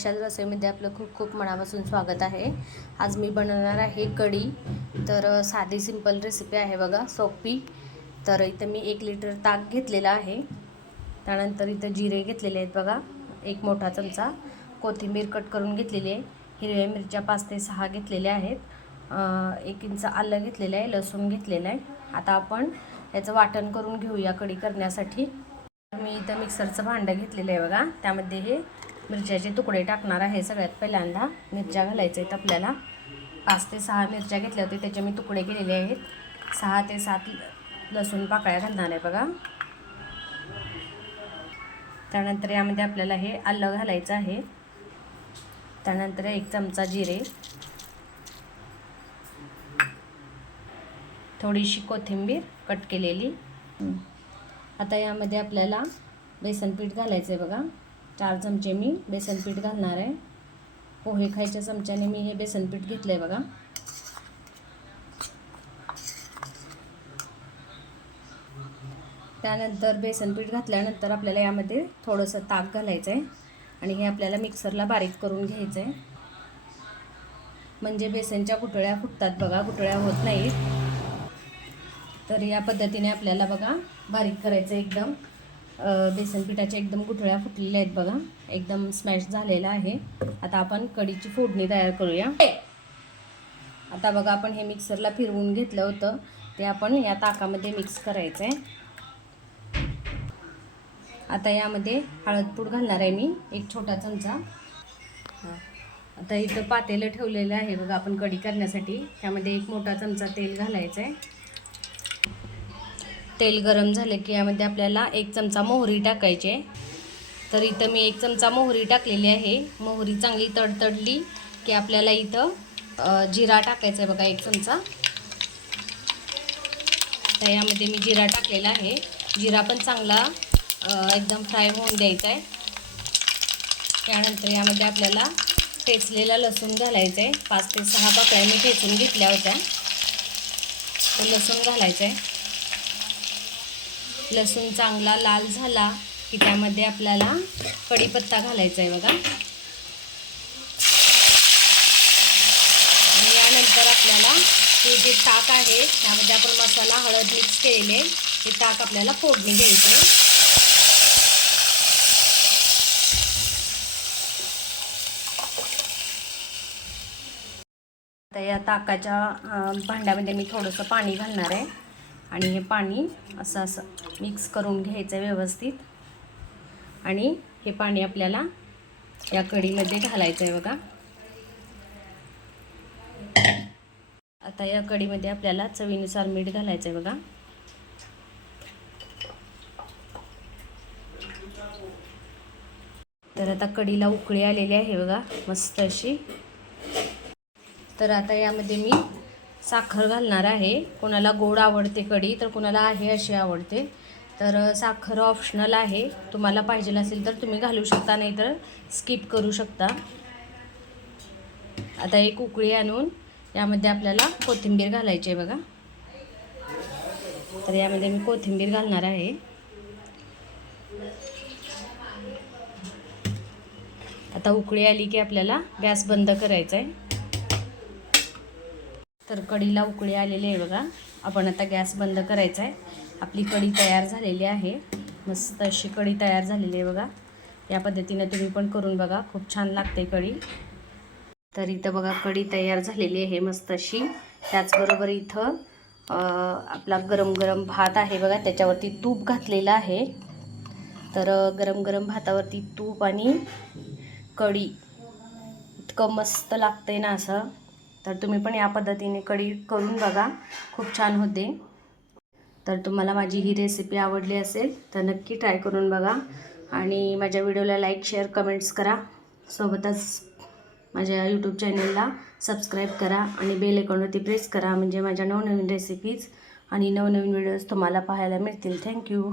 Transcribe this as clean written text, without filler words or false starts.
वैशाल रसोईमध्ये आपलं खूप खूप मनापासून स्वागत आहे। आज मी बनवणार आहे कढी। तर साधी सिंपल रेसिपी आहे बघा, सोपी। तर इथं मी 1 लिटर ताक घेतलेला आहे। त्यानंतर इथं जिरे घेतलेले आहेत बघा, 1 मोठा चमचा। कोथिंबीर कट करून घेतलेली आहे। हिरव्या मिरच्या 5 ते 6 घेतलेल्या आहेत। 1 इंच आलं घेतलेलं आहे, लसूण घेतलेलं आहे। आता आपण याचं वाटण करून घेऊया कढी करण्यासाठी। मी इथं मिक्सरचं भांडं घेतलेलं आहे बघा, त्यामध्ये हे मिरच्याचे तुकडे टाकणार आहे। सगळ्यात पहिल्यांदा मिरच्या घालायच्या आहेत आपल्याला। 5 ते 6 मिरच्या घेतल्या होत्या, त्याचे मी तुकडे केलेले आहेत। 6 ते 7 लसूण पाकळ्या घालणार आहे बघा। त्यानंतर यामध्ये आपल्याला हे आलं घालायचं आहे। त्यानंतर 1 चमचा जिरे, थोडीशी कोथिंबीर कट केलेली। आता यामध्ये आपल्याला बेसन पीठ घालायचं आहे बघा। 4 चमचे मी बेसन पीठ घालणार आहे। पोहे खायच्या चमच्याने मी हे बेसन पीठ घेतलं आहे बघा। त्यानंतर बेसन पीठ घातल्यानंतर आपल्याला यामध्ये थोडंसं ताक घालायचं आहे आणि हे आपल्याला मिक्सरला बारीक करून घ्यायचं आहे। म्हणजे बेसनच्या गुठळ्या फुटतात बघा, गुठळ्या होत नाहीत। तर या पद्धतीने आपल्याला बघा बारीक करायचं एकदम। बेसन पिठाच्या एकदम गुठळ्या फुटलेल्या आहेत बघा, एकदम स्मॅश झालेला आहे। आता आपण कढीची फोडणी तयार करूया। आता बघा आपण हे मिक्सरला फिरवून घेतलं होतं, ते आपण या ताकामध्ये मिक्स करायचं आहे। आता यामध्ये हळदपूड घालणार आहे मी, 1 छोटा चमचा। आता इथं पातेलं ठेवलेलं आहे बघा आपण कढी करण्यासाठी, त्यामध्ये 1 मोठा चमचा तेल घालायचं आहे। तेल गरम झाले की यामध्ये आपल्याला 1 चमचा मोहरी टाकायची आहे। तर इथं मी 1 चमचा मोहरी टाकलेली आहे। मोहरी चांगली तडतडली की आपल्याला इथं जिरा टाकायचा आहे बघा, 1 चमचा। तर यामध्ये मी जिरा टाकलेला आहे। जिरा पण चांगला एकदम फ्राय होऊन द्यायचा आहे। त्यानंतर यामध्ये आपल्याला ठेचलेला लसूण घालायचा आहे। 5 ते 6 पाकळ्या मी ठेचून घेतल्या होत्या, तो लसूण घालायचा आहे। लसूण चांगला लाल झाला की त्यामध्ये आपल्याला कढीपत्ता घालायचा आहे बघा। आणि यानंतर आपल्याला हे जे ताक आहे त्यामध्ये आपण मसाला हळद मिक्स केलेले, हे ताक आपल्याला फोडणी घ्यायचे। आता या ताकाच्या भांड्यामध्ये मी थोडंसं पाणी घालणार आहे आणि हे पाणी असं मिक्स करून घ्यायचं आहे व्यवस्थित। आणि हे पाणी आपल्याला या कढीमध्ये घालायचं आहे बघा। आता या कढीमध्ये आपल्याला चवीनुसार मीठ घालायचं आहे बघा। तर आता कढीला उकळी आलेली आहे बघा, मस्त अशी। तर आता यामध्ये मी साखर घालणार आहे। कोणाला गोड आवडते कढी तर कोणाला आहे अशी आवडते। तर साखर ऑप्शनल आहे, तुम्हाला पाहिजे असेल तर तुम्ही घालू शकता, नाही तर स्किप करू शकता। आता एक उकळी आणून यामध्ये आपल्याला कोथिंबीर घालायची आहे बघा। तर यामध्ये मी कोथिंबीर घालणार आहे। आता उकळी आली की आपल्याला गॅस बंद करायचा आहे। तर कढीला उकळी आलेली आहे बघा, आपण आता गॅस बंद करायचा आहे। आपली कढी तयार झालेली आहे, मस्त अशी कढी तयार झालेली आहे बघा। या पद्धतीने तुम्ही पण करून बघा, खूप छान लागते कढी। तर इथं बघा कढी तयार झालेली आहे मस्त अशी। त्याचबरोबर इथं आपला गरम गरम भात आहे बघा, त्याच्यावरती तूप घातलेलं आहे। तर गरम गरम भातावरती तूप आणि कढी इतकं मस्त लागते ना असं। तर तुम्ही पण या पद्धतीने कढी करून बघा, खूप छान होते। तर तुम्हाला माझी ही रेसिपी आवडली असेल तर नक्की ट्राय करून बघा आणि माझ्या व्हिडिओला लाईक, शेअर, कमेंट्स करा। सोबतच माझ्या यूट्यूब चॅनलला सबस्क्राईब करा आणि बेल आयकॉनवरती प्रेस करा, म्हणजे माझ्या नवनवीन रेसिपीज आणि नवनवीन व्हिडिओज तुम्हाला पाहायला मिळतील। थँक्यू।